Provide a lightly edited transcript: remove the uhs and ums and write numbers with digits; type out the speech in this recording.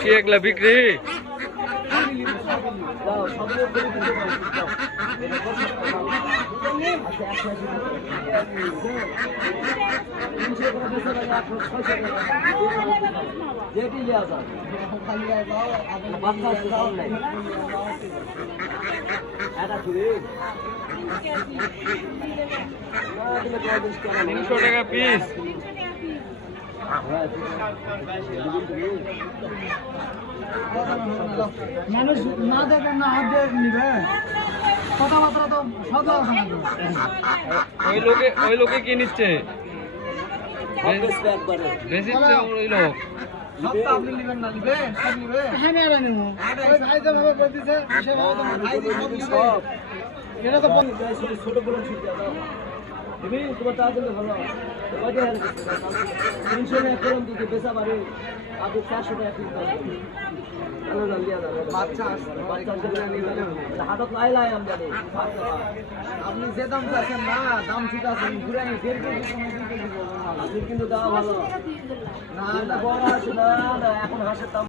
কি এগুলা বিক্রি? $300 পিস। মানুষ না দেখে না হাত দিয়ে নিবে কথাবার্তা তো সব ওই লোকে কি নিচ্ছে? বেশি ওই লোক আপনি নিবেন না নিবে সব নিবে হ্যাঁ আমি নিব ভাই যেভাবে বলতেছে সেভাবে তো ভাই সব নিবে এটা তো ছোট বড় ছুটি দাও তুমি তোমার তা দিলে ভালো কয়টা হারে 300 টাকা করুন দিতে বেচা পারে আপনি 400 টাকা কিনতে পারবেন ভালো লিয়া যাবে বাচ্চা হাতত লাই লাই আমি জানি আপনি যে দাম চাচ্ছেন না দাম ঠিক আছে ঘুরে 1.5 কেজি সময় দিতে দিব আপনি কিন্তু দেওয়া ভালো না বড় আছে না এখন হাঁসের দাম